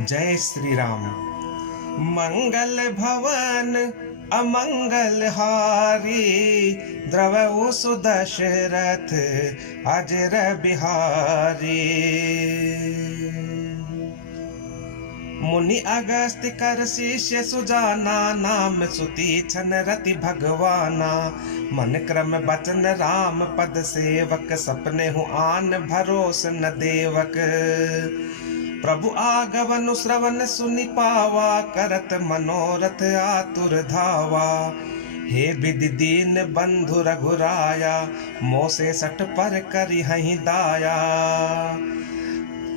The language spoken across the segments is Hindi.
जय श्री राम। मंगल भवन अमंगल हारी, द्रवहु सुदशरथ अजर बिहारी। मुनि अगस्त कर शिष्य सुजाना, नाम सुती छन रति भगवाना। मन क्रम बचन राम पद सेवक, सपने हूँ आन भरोस न देवक। प्रभु आगवन श्रवण सुनि पावा, करत मनोरथ आतुर धावा। हे विधि दीन बंधु रघुराया, मोसे सठ पर करि हहि दाया।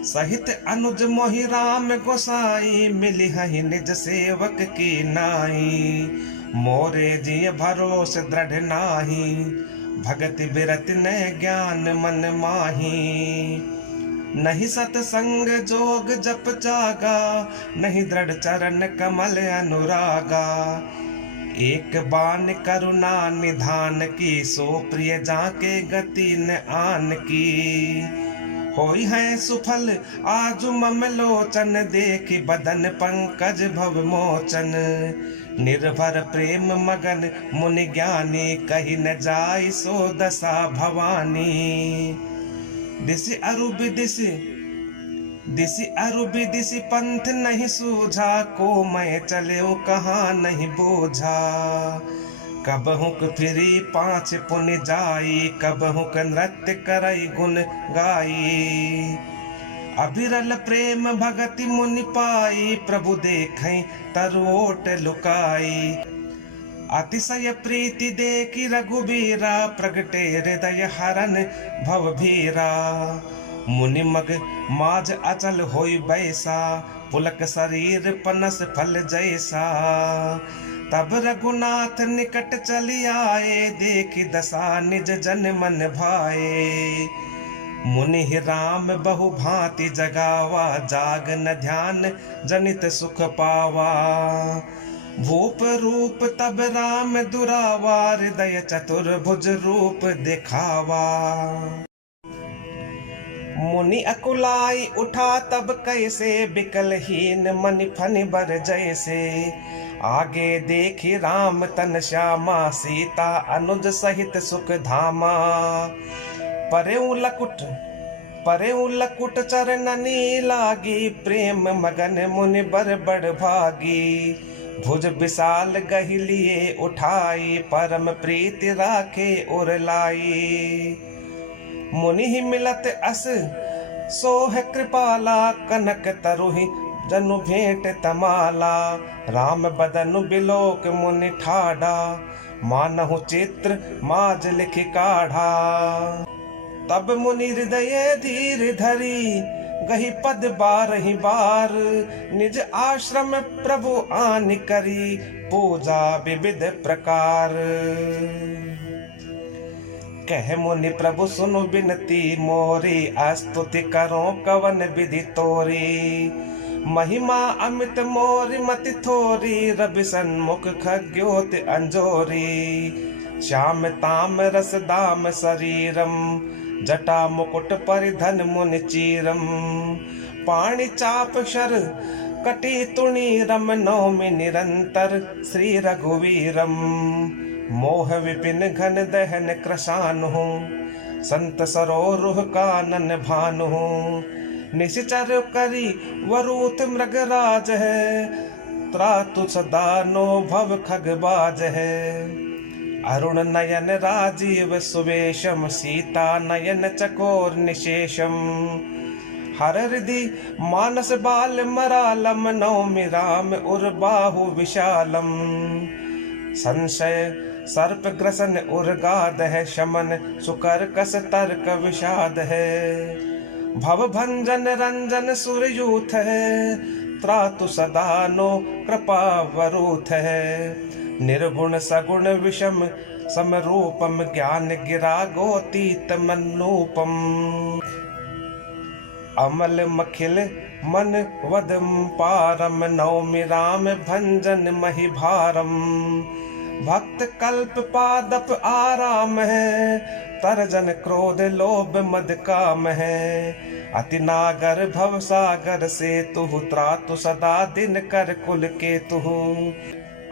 सहित अनुज मोहि राम गोसाई, मिली हहि निज सेवक की नाई। मोरे जिय भरोस दृढ़ नाही, भगति बिरति न ज्ञान मन माही। नहीं सतसंग जोग जप जागा, नहीं दृढ़ चरण कमल अनुरागा। एक बान करुणा निधान की, सो प्रिय जाके गति न आन की। होई है सुफल आजु मम लोचन, देखी बदन पंकज भव मोचन। निर्भर प्रेम मगन मुनि ज्ञानी, कही न जाय सो दशा भवानी। दिसि अरुबि दिसि पंथ नहीं सूझा, को मैं चले कहाँ नहीं बूझा। कब हुक फिरी पाँच पुनि जाई, कब हुक नृत्य करई गुण गाई। अभिरल प्रेम भगति मुनि पाई, प्रभु देखै तरुओट लुकाई। अतिशय प्रीति देखी रघुबीरा, प्रगटे हृदय हरन भव भीरा। मुनि मग माज अचल होई बैसा, पुलक शरीर पनस फल जैसा। तब रघुनाथ निकट चली आए, देखी दशा निज जन मन भाए। मुनि राम बहु भांति जगावा, जाग न ध्यान जनित सुख पावा। भूप रूप तब राम दुरावा, हृदय चतुर्भुज रूप दिखावा। मुनि अकुलाई उठा तब कैसे, बिकलहीन मनि फनि बर जैसे। आगे देखी राम तन श्यामा, सीता अनुज सहित सुख धामा। परेउ लकुट चरणनी लागी, प्रेम मगन मुनि बर बड़ भागी। भुज विशाल गहि लिए उठाई, परम प्रीति राखे उर लाई। मुनि ही मिलत अस सोह कृपाला, कनक तरुहि जनु भेंट तमाला। राम बदनु बिलोक मुनि ठाढ़ा, मानहु चित्र माज लिखि काढ़ा। तब मुनि हृदय धीर धरी, गही पद बारहि बार। निज आश्रम प्रभु आनि करी, पूजा विविध प्रकार। कह मुनि प्रभु सुनु बिनती मोरी, स्तुति करो कवन विधि तोरी। महिमा अमित मोरि मति थोरी, रवि सन्मुख खग्योत अंजोरी। श्याम ताम रस दाम शरीरम, जटा मुकुट परिधन मुनि चीरम। पाणि चाप शर कटी तुणी, रम नौमि निरंतर श्री रघुवीरम। मोह विपिन घन दहन कृशानु, संत सरोरुह कानन भानु। निशिचर करी वरूथ मृगराज है, त्रातु सदा नो भव खगबाज है। अरुण नयन राजीव सुवेशम, सीता नयन चकोर निशेषम। हर हृदि मानस बाल मरालम, नौमि राम उर बाहु विशालम। संशय सर्प ग्रसन उर्गाद है, शमन सुकर कस तर्क विषाद है। भव भंजन रंजन सुरयूथ है, त्रातु सदा नो कृपा वरूथ है। निर्गुण सगुण विषम समरूपम, ज्ञान गिरा गोतीत मनूपम। अमल मखिल मन वदम पारम, नौमि राम भंजन महि भारम। भक्त कल्प पादप आराम है, तरजन क्रोध लोभ मद काम है। अति नागर भव सागर से तुहु त्रातु सदा दिन कर कुल के तुहु।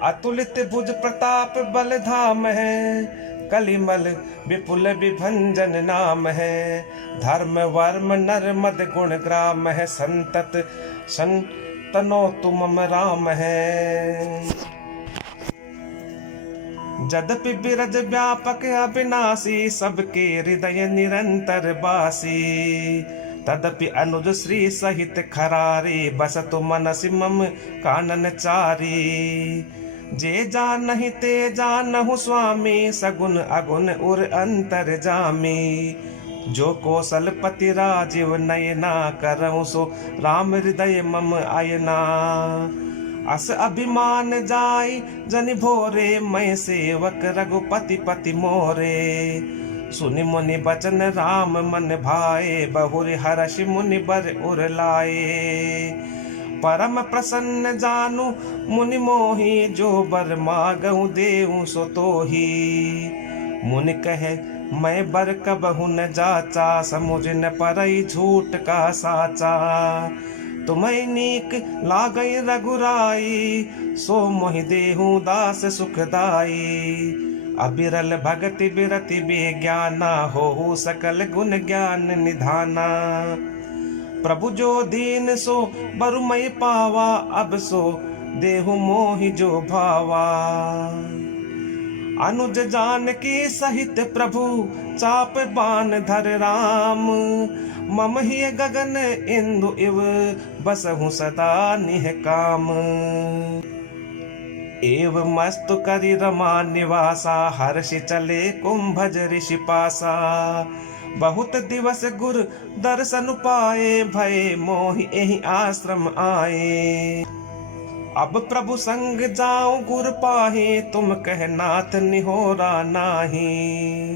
अतुलित भुज प्रताप बल धाम है, कलिमल विपुल विभंजन नाम है। धर्म वर्म नर मद गुण ग्राम है, संतत संतनो तुम राम है। जदपि बिरज व्यापक अविनाशी, सबके हृदय निरंतर बासी। तदपि अनुज श्री सहित खरारे, बसतु मनसि मम कानन चारी। जे जानहि ते जानहु स्वामी, सगुन अगुन उर अंतर जामी। जो कौशलपति राजीव नयना, करऊँ सो राम हृदय मम आयना। अस अभिमान जाई जनि भोरे, मैं सेवक रघुपति पति मोरे। सुनि मुनि बचन राम मन भाए, बहुरि हर्षि मुनि बर उर लाए। परम प्रसन्न जानु मुनि मोहि, जो बर मागहु देहु सो तोहि। मुनि कहे मैं बर कबहु न जाचा, समुझ न परई झूठ का साचा। तुम्हें नीक लागई रघुराई, सो मोहि देहु दास सुखदाई। अबिरल भगति बिरति बेज्ञाना, होहु सकल गुण ज्ञान निधाना। प्रभु जो दीन सो बरुमय पावा, अब सो देहु मोहि जो भावा। अनुज जानकी सहित प्रभु, चाप बान धर राम। मम ही गगन इंदु इव, बसहु सदा निह काम। एव मस्तु करि रमा निवासा, हर्षि चले कुंभज ऋषि पासा। बहुत दिवस गुर दर्शन पाए, भय मोहि एहि आश्रम आए। अब प्रभु संग जाऊं गुर पाहे, तुम कह नाथ निहोरा नाही।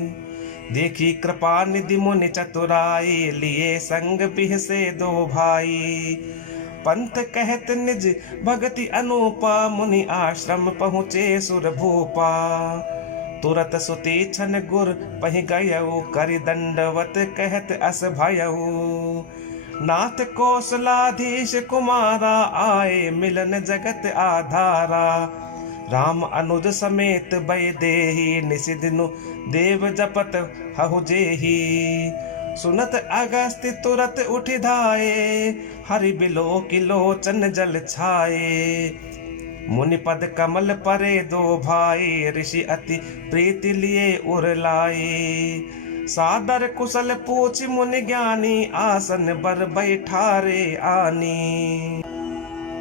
देखी कृपा निधि मुनि चतुराई, लिए संग बिहसे दो भाई। पंथ कहत निज भगति अनूपा, मुनि आश्रम पहुँचे सुर भूपा। तुरत सुती छन गुर पहि गयऊ, करि दंडवत कहत अस भयऊ। नाथ कौशलाधीश कुमारा, आए मिलन जगत आधारा। राम अनुज समेत भय देहि, निसि दिनु देव जपत हहु जेहि। सुनत अगस्त्य तुरत उठि धाये, हरि बिलो की लोचन जल छाए। मुनि पद कमल परे दो भाई, ऋषि अति प्रीति लिए उर लाए। सादर कुशल पूछ मुनि ज्ञानी, आसन बर बैठारे आनी।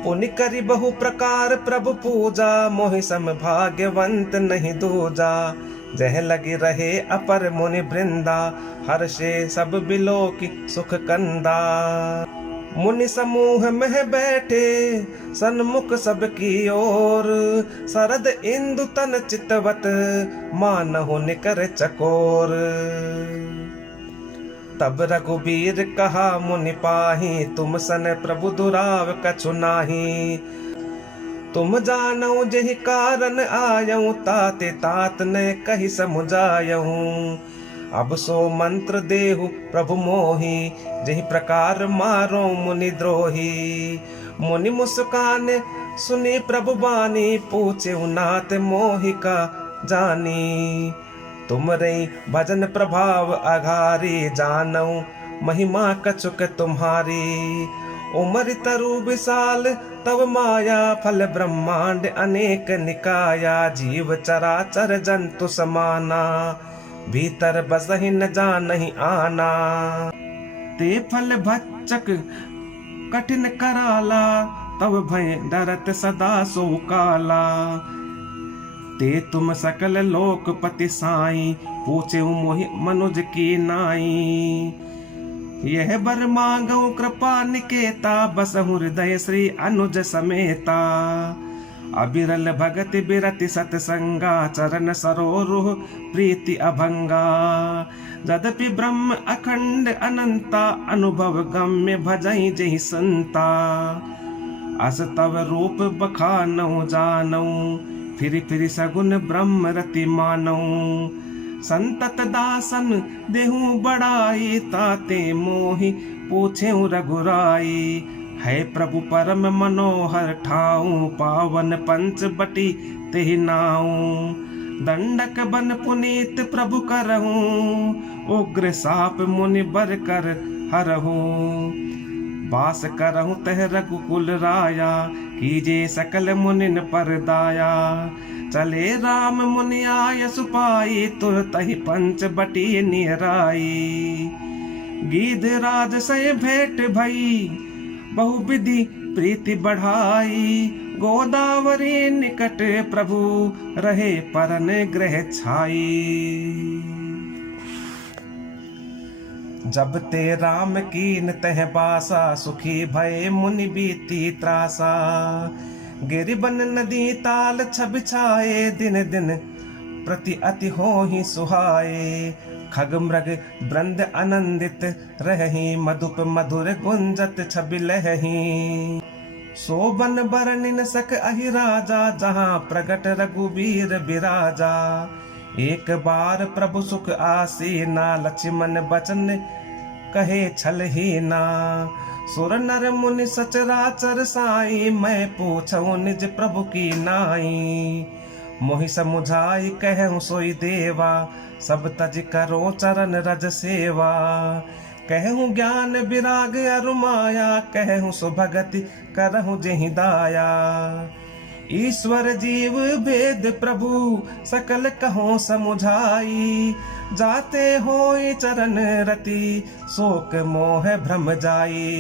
पुनि करि बहु प्रकार प्रभु पूजा, मोहि सम भाग्यवंत नहीं दूजा। जह लगी रहे अपर मुनि वृंदा, हर्षे सब बिलो की सुख कंदा। मुनि समूह में बैठे सन्मुख सबकी ओर, शरद इंदु तन चितवत मानहु निकर चकोर। तब रघुबीर कहा मुनि पाही, तुम सन प्रभु दुराव कछु नाही। तुम जानऊ जहि कारण आयऊ, ताते तात ने कहि समुझायऊ। अब सो मंत्र देहु प्रभु मोहि, जहि प्रकार मारो मुनि द्रोही। मुनि मुस्कान सुनी प्रभु बानी, पूछे नाथ मोहि का जानी। तुम रई भजन प्रभाव अघारी, जानऊ महिमा कछुक तुम्हारी। उमर तरु विशाल तव माया, फल ब्रह्मांड अनेक निकाया। जीव चराचर जंतु समाना, भीतर बसहि न जानहि आना। ते फल भक्षक कठिन कराला, तव भय डरत सदा सो काला। ते तुम सकल लोकपति साई, पूछे मोहि मनुज की नाई। यह बर मांगऊ कृपा निकेता, बसहु हृदय श्री अनुज समेता। अबिरल भगति बिरति सतसंगा, चरण सरोरुह प्रीति अभंगा। यद्यपि ब्रह्म अखंड अनंता, अनुभव गम्य भजहि जहि संता। अस तव रूप बखानऊ जानऊ, फिर सगुन ब्रह्म रति मानऊ। संतत दासन देहु बड़ाई, ताते मोहि पूछे रघुराई। है प्रभु परम मनोहर ठाऊं, पावन पंच बटी तेहि नाऊं। दंडक बन पुनीत प्रभु करहूं, उग्र साप मुनि बर कर हरहूं। वास करहूं तह रघुकुल राया, कीजे सकल मुनिन पर दाया। चले राम मुनि आय सुपाई, तुरतहि पंच बटी निहराई। गीधराज से भेंट भई, बहुविधि प्रीति बढ़ाई। गोदावरी निकट प्रभु, रहे परन ग्रह छाई। जब ते राम कीन तह बासा, सुखी भय मुनि बीती त्रासा। गिरिबन नदी ताल छब छाए, दिन दिन प्रति अति होहि सुहाए। खग मृग वृंद आनंदित रही, मधुप मधुर गुंजत छबि लहही। सोबन बरनिन सक अहि राजा, जहाँ प्रगट रघुबीर बिराजा। एक बार प्रभु सुख आसीना, लक्ष्मण बचन कहे छल ही ना। सुर नर मुनि सचराचर साई, मैं पूछूं निज प्रभु की नाई। मोहि समुझाई कहूँ सोई देवा, सब तज करो चरण रज सेवा। कहूँ ज्ञान विराग अरु माया, कहूँ सुभगति करहूँ जेहि दाया। ईश्वर जीव भेद प्रभु, सकल कहो समुझाई। जाते होई चरण रति, शोक मोह भ्रम जाई।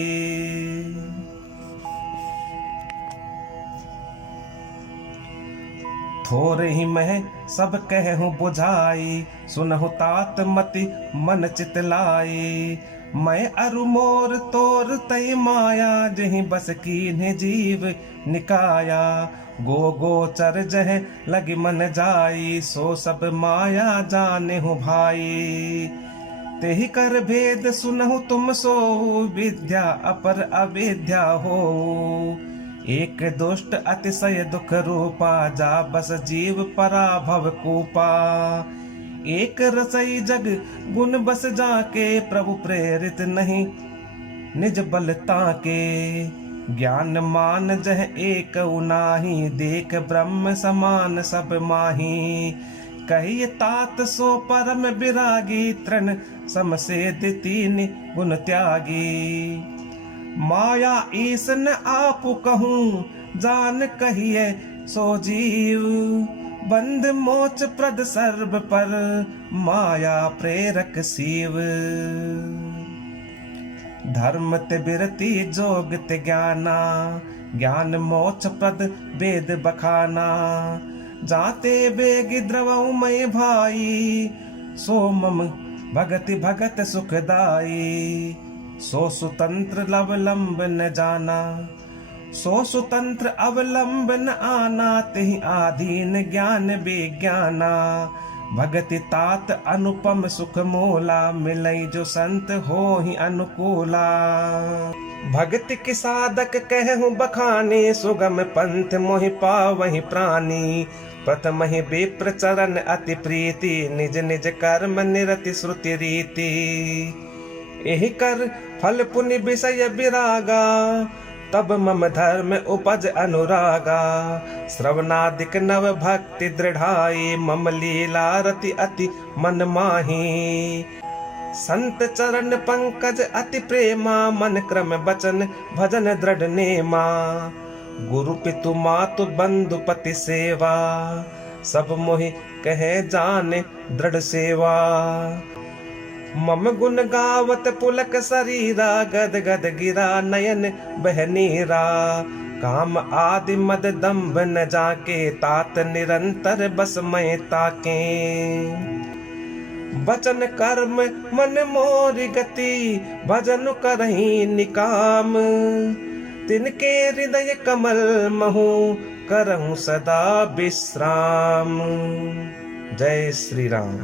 थोर ही मैं सब कहूँ बुझाई, सुनहु तात मति मन चित लाई। मैं अरु मोर तोर तई माया, जहीं बस कीन्हे जीव निकाया। गो गोचर जह लगी मन जाई, सो सब माया जाने हो भाई। तेहि कर भेद सुनहु तुम सो, विद्या अपर अविद्या हो। एक दुष्ट अतिशय दुख रूपा, जा बस जीव पराभव कूपा। एक रसई जग गुण बस जाके, प्रभु प्रेरित नहीं निज बल ताके। ज्ञान मान जह एक उनाही, देख ब्रह्म समान सब माही। कही तात सो परम विरागी, तृण समसेद तीन गुण त्यागी। माया ईस न आपु कहूँ, जान कहिए सो जीव। बंध मोच प्रद सर्व पर, माया प्रेरक शिव। धर्म ते बिरति जोग ते ज्ञाना, ज्ञान मोक्ष प्रद वेद बखाना। जाते बेग द्रवऊ मय भाई, सो मम भगति भगत सुखदाई। सो सुतंत्र लवलंब न जाना, सो सुतंत्र अवलंब न आना। तेहि आधीन ज्ञान विज्ञाना, भगति तात अनुपम सुख मोला। मिलई जो संत हो ही अनुकूला। भक्ति के साधक कहूँ बखाने, सुगम पंथ मोहि पावहि प्राणी। प्रथम ही विप्र चरण अति प्रीति, निज निज कर्म निरति श्रुति रीति। एहि कर फल पुनि विषय विरागा, तब मम धर्म उपज अनुरागा। श्रवणादिक नव भक्ति दृढ़ाई, मम लीला रति अति मन माही। संत चरण पंकज अति प्रेमा, मन क्रम बचन भजन दृढ़ नेमा। गुरु पितु मातु बंधु पति सेवा, सब मोहि कहे जाने दृढ़ सेवा। मम गुण गावत पुलक शरीरा, गद गद गिरा नयन बह नीरा। काम आदि मद दम्भ न जाके, तात निरंतर बस मैं ताके। बचन कर्म मन मोरि गति, भजन करहि निकाम। तिनके हृदय कमल महु, करहूँ सदा विश्राम। जय श्री राम।